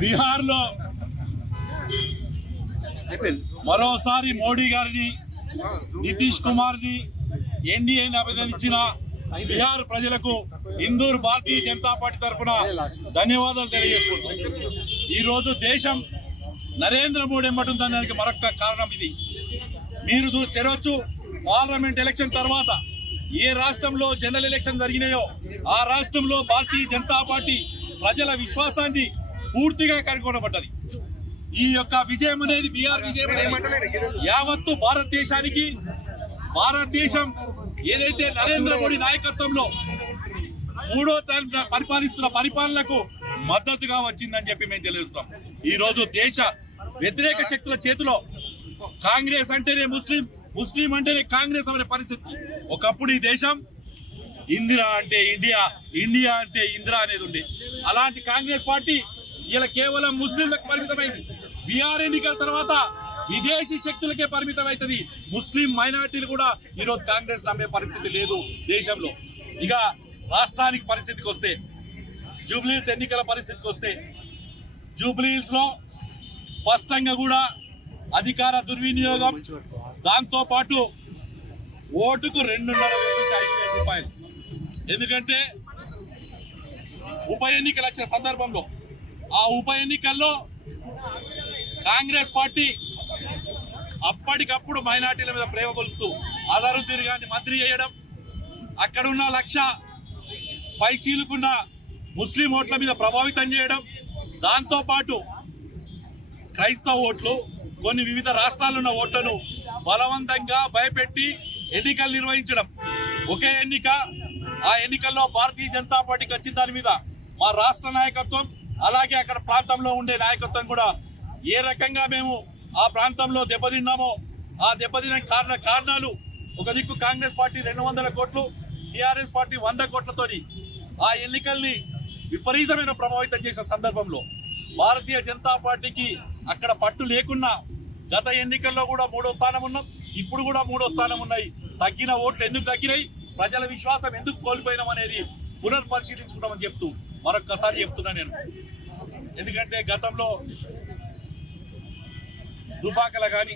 బీహార్ లో మరోసారి మోడీ గారిని నితీష్ కుమార్ ని ఎన్డీఏని అభినందించిన బీహార్ ప్రజలకు ఇందూర్ భారతీయ జనతా పార్టీ తరఫున ధన్యవాదాలు తెలియజేసుకుంటున్నాం. ఈ రోజు దేశం నరేంద్ర మోడీ ఎంబటుందనడానికి మరొక కారణం ఇది. మీరు చూడవచ్చు, పార్లమెంట్ ఎలక్షన్ తర్వాత ఏ రాష్ట్రంలో జనరల్ ఎలక్షన్ జరిగినాయో ఆ రాష్ట్రంలో భారతీయ జనతా పార్టీ ప్రజల విశ్వాసాన్ని పూర్తిగా కనుగొనబడ్డది. ఈ యొక్క విజయం అనేది బీహార్ విజయం యావత్తు భారతదేశానికి, భారతదేశం ఏదైతే నరేంద్ర మోడీ నాయకత్వంలో మూడో టైం పరిపాలిస్తున్న పరిపాలనకు మద్దతుగా వచ్చిందని చెప్పి మేము తెలియజేస్తాం. ఈ రోజు దేశ వ్యతిరేక శక్తుల చేతిలో కాంగ్రెస్ అంటేనే ముస్లిం, ముస్లిం అంటేనే కాంగ్రెస్ అనే పరిస్థితి. ఒకప్పుడు ఈ దేశం ఇందిరా అంటే ఇండియా, ఇండియా అంటే ఇందిరా అనేది ఉండే. అలాంటి కాంగ్రెస్ పార్టీ ఇలా కేవలం ముస్లింలకు పరిమితమైంది. బీహార్ ఎన్నికల తర్వాత విదేశీ శక్తులకే పరిమితం అవుతుంది. ముస్లిం మైనార్టీలు కూడా ఈరోజు కాంగ్రెస్ నమ్మే పరిస్థితి లేదు దేశంలో. ఇక రాష్ట్రానికి పరిస్థితికి వస్తే, జూబ్లీహిల్స్ ఎన్నికల పరిస్థితికి వస్తే, జూబ్లీహిల్స్ లో స్పష్టంగా కూడా అధికార దుర్వినియోగం, దాంతో పాటు ఓటుకు 2.5 రూపాయలు. ఎందుకంటే ఉప ఎన్నికలు వచ్చిన సందర్భంలో ఆ ఉప ఎన్నికల్లో కాంగ్రెస్ పార్టీ అప్పటికప్పుడు మైనార్టీల మీద ప్రేమ కొలుస్తూ అజరుద్దీన్ గారిని మంత్రి చేయడం, అక్కడున్న 1,00,000 పైచీలుకున్న ముస్లిం ఓట్ల మీద ప్రభావితం చేయడం, దాంతో పాటు క్రైస్తవ ఓట్లు, కొన్ని వివిధ రాష్ట్రాల్లో ఉన్న ఓట్లను బలవంతంగా భయపెట్టి ఎన్నికలు నిర్వహించడం. ఒకే ఎన్నిక, ఆ ఎన్నికల్లో భారతీయ జనతా పార్టీకి వచ్చిన దాని మీద మా రాష్ట్ర నాయకత్వం, అలాగే అక్కడ ప్రాంతంలో ఉండే నాయకత్వం కూడా ఏ రకంగా మేము ఆ ప్రాంతంలో దెబ్బతిన్నామో ఆ దెబ్బతిన కారణాలు, ఒక దిక్కు కాంగ్రెస్ పార్టీ 200 కోట్లు, టీఆర్ఎస్ పార్టీ 100 కోట్లతోని ఆ ఎన్నికల్ని విపరీతమైన ప్రభావితం చేసిన సందర్భంలో భారతీయ జనతా పార్టీకి అక్కడ పట్టు లేకున్నా గత ఎన్నికల్లో కూడా 3వ స్థానం ఉన్నాం, ఇప్పుడు కూడా 3వ స్థానం ఉన్నాయి. తగ్గిన ఓట్లు ఎందుకు తగ్గినాయి, ప్రజల విశ్వాసం ఎందుకు కోల్పోయినాం అనేది పునర్పరిశీలించుకుంటామని చెప్తూ మరొక్కసారి చెప్తున్నా నేను. ఎందుకంటే గతంలో దుబాకల గాని,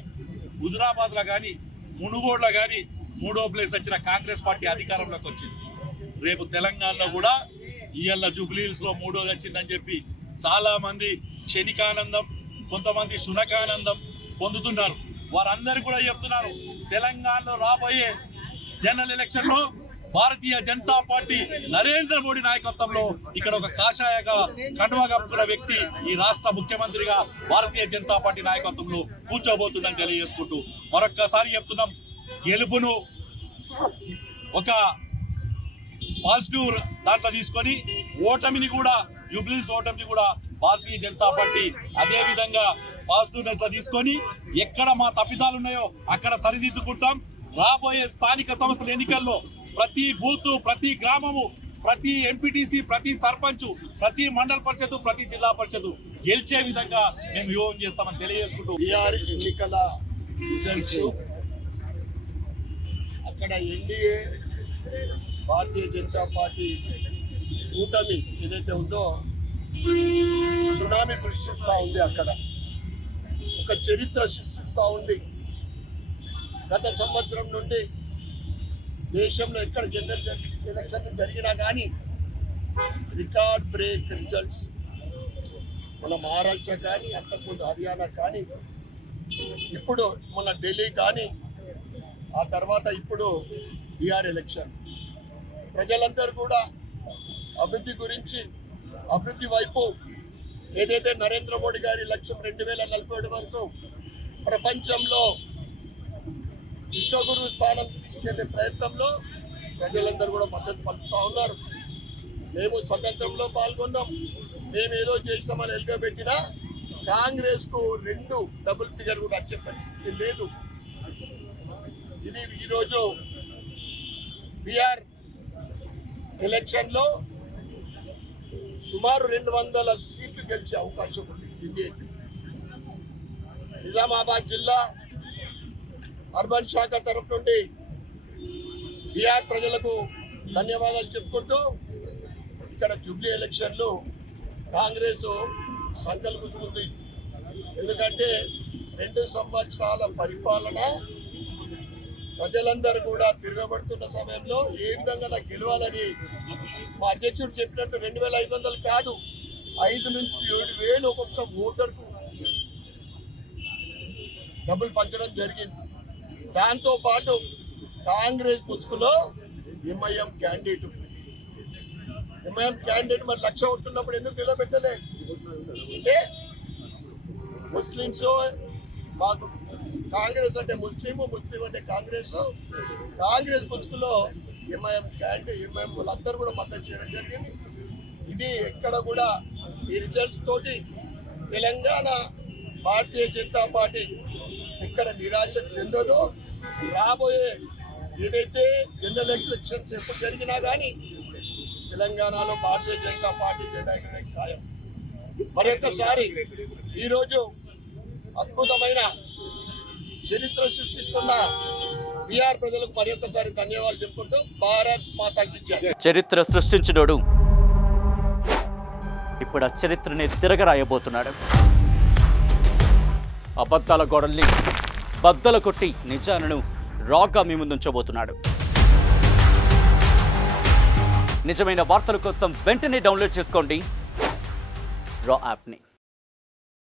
హుజురాబాద్ లో గాని, మునుగోడ్ల గాని 3వ ప్లేస్ వచ్చిన కాంగ్రెస్ పార్టీ అధికారంలోకి వచ్చింది. రేపు తెలంగాణలో కూడా ఇవాళ జూబ్లీహిల్స్ లో 3వ వచ్చిందని చెప్పి చాలా మంది క్షణికానందం, కొంతమంది శునకానందం పొందుతున్నారు. వారందరూ కూడా చెప్తున్నారు, తెలంగాణలో రాబోయే జనరల్ ఎలక్షన్ లో భారతీయ జనతా పార్టీ నరేంద్ర మోడీ నాయకత్వంలో ఇక్కడ ఒక కాషాయగా కండువా కప్పుకున్న వ్యక్తి ఈ రాష్ట్ర ముఖ్యమంత్రిగా భారతీయ జనతా పార్టీ నాయకత్వంలో కూర్చోబోతుందని తెలియజేసుకుంటూ మరొక్కసారి చెప్తున్నాం, గెలుపును ఒక పాజిటివ్ దాంట్లో తీసుకొని ఓటమిని కూడా, జూబ్లీహిల్స్ ఓటమిని కూడా భారతీయ జనతా పార్టీ అదే విధంగా పాజిటివ్నెస్ లో తీసుకొని ఎక్కడ మా తప్పిదాలు ఉన్నాయో అక్కడ సరిదిద్దుకుంటాం. రాబోయే స్థానిక సంస్థల ఎన్నికల్లో ప్రతి బూత్, ప్రతి గ్రామము, ప్రతి ఎంపీటీసీ, ప్రతి సర్పంచ్, ప్రతి మండల పరిషత్, ప్రతి జిల్లా పరిషత్ గెలిచే విధంగా మేము వ్యూహం చేస్తామని తెలియజేసుకుంటూ బీహార్ ఎన్నికల రిజల్ట్స్ అక్కడ ఎన్డీఏ భారతీయ జనతా పార్టీ కూటమి ఏదైతే ఉందో సునామీ సృష్టిస్తూ ఉంది. అక్కడ ఒక చరిత్ర సృష్టిస్తూ ఉంది. గత సంవత్సరం నుండి దేశంలో ఎక్కడ జనరల్ ఎలక్షన్ జరిగినా కానీ రికార్డ్ బ్రేక్ రిజల్ట్స్, మన మహారాష్ట్ర కానీ, అంతకుముందు హర్యానా కానీ, ఇప్పుడు మన ఢిల్లీ కానీ, ఆ తర్వాత ఇప్పుడు బీహార్ ఎలక్షన్. ప్రజలందరూ కూడా అభివృద్ధి గురించి, అభివృద్ధి వైపు ఏదైతే నరేంద్ర మోడీ గారి లక్ష్యం 2047 వరకు ప్రపంచంలో విశ్వగురు స్థానం తీసుకెళ్లే ప్రయత్నంలో ప్రజలందరూ కూడా మద్దతు పలుకుతూ ఉన్నారు. మేము స్వతంత్రంలో పాల్గొన్నాం, మేము ఏదో చేస్తామని ఎలుగబెట్టినా కాంగ్రెస్ కు 2 డబుల్ ఫిగర్ కూడా వచ్చే పరిస్థితి లేదు. ఇది ఈరోజు బీహార్ ఎలక్షన్ లో సుమారు 200 సీట్లు గెలిచే అవకాశం ఉంది ఇండియాకి. నిజామాబాద్ జిల్లా అర్బన్ శాఖ తరఫు నుండి బీహార్ ప్రజలకు ధన్యవాదాలు చెప్పుకుంటూ ఇక్కడ జూబ్లీ ఎలక్షన్లు కాంగ్రెస్ సంకల్పిస్తుంది. ఎందుకంటే 2 సంవత్సరాల పరిపాలన ప్రజలందరూ కూడా తిరగబడుతున్న సమయంలో ఏ విధంగా నాకు గెలవాలని మా అధ్యక్షుడు చెప్పినట్టు 2,500 కాదు, 5 నుంచి 7,000 ఒక్కొక్క ఓటర్కు డబ్బులు పంచడం జరిగింది. దాంతో పాటు కాంగ్రెస్ ముసుగులో ఎంఐఎం క్యాండిడేట్ మరి 1,00,000 ఉంటున్నప్పుడు ఎందుకు నిలబెట్టలే అంటే ముస్లింస్ మాకు కాంగ్రెస్ అంటే ముస్లిం అంటే కాంగ్రెస్ ముసుగులో ఎంఐఎం వాళ్ళందరూ కూడా మద్దతు చేయడం జరిగింది. ఇది ఎక్కడ కూడా ఈ రిజల్ట్స్ తోటి తెలంగాణ భారతీయ జనతా పార్టీ ఇక్కడ నిరాశ చెందదు. రాబోయే ఏదైతే జనరల్ ఎలక్షన్స్ ఎప్పుడు జరిగినా కానీ తెలంగాణలో భారతీయ జనతా పార్టీ జెండా ఖాయం. మరొకసారి ఈరోజు అద్భుతమైన చరిత్ర సృష్టిస్తున్న బీహార్ ప్రజలకు మరొకసారి ధన్యవాదాలు చెప్పుకుంటూ భారత్ మాతాకి జై. చరిత్ర సృష్టించినోడు ఇప్పుడు ఆ చరిత్రని తిరగరాయబోతున్నాడు. అబద్ధాల గోడల్ని బద్దలు కొట్టి నిజాలను రాగా మీ ముందుంచబోతున్నాడు. నిజమైన వార్తల కోసం వెంటనే డౌన్లోడ్ చేసుకోండి రా యాప్ని.